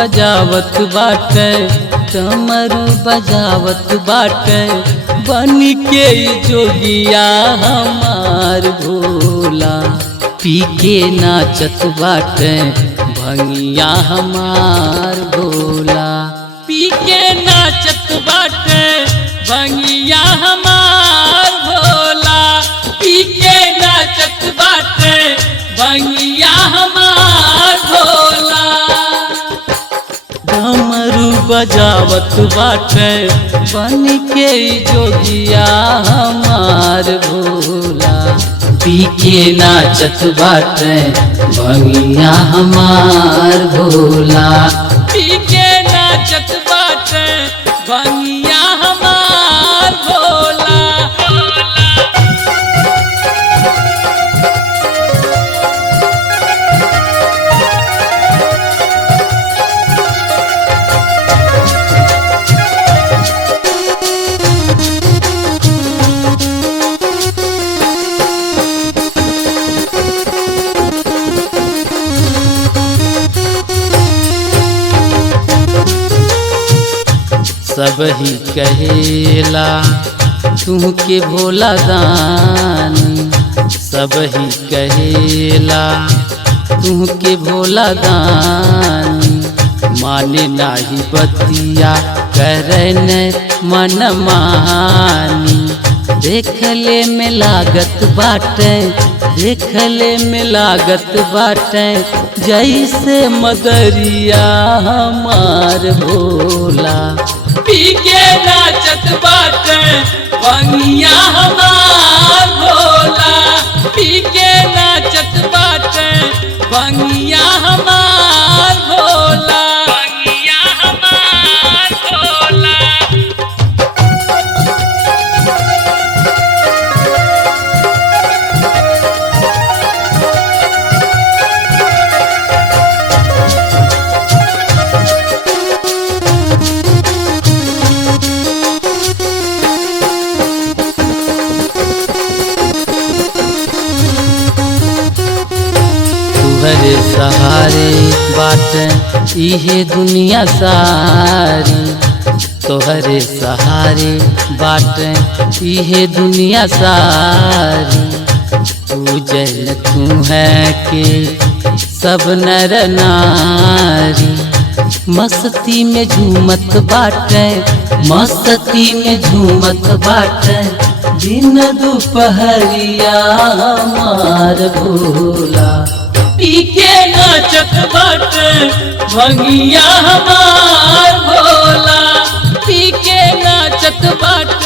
बजावत बाटे, डमरू बजावत बाटे, बन के जोगिया हमार भोला। पी के नाचत बाटे भंगिया हमार भोला। पी के नाचत बाटे भंगिया हमार भोला। पी के नाचत बाटे भंगिया हमार भोला। डमरू बजावत बाटे, बन के जोगिया हमार भोला। पी के नाचत बाटे भंगिया हमार भोला। पी के नाचत बाटे भंगिया हमार भोला। सब ही कहेला तुमके भोला दानी। सब ही कहेला तुमके भोला दानी। माने नाही बतिया करन मन मानी। देखले में लागत बाटे, देखले में लागत बाटे, जैसे मदरिया हमार भोला। पी के नाचत बाटे भंगिया हमार भोला। पी के नाचत बाटे भंगिया हमार भोला। भंगिया हमार भोला। तोहरे सहारे बाटे इहे दुनिया सारी। तोहरे सहारे बाटे इहे दुनिया सारी। पूजन तू है के सब नर नारी। मस्ती में झूमत बाटे, मस्ती में झूमत बाटे, दिन दोपहरिया हमार भोला। पी के नाचत बाटे भंगिया हमार भोला। पी के नाचत बाटे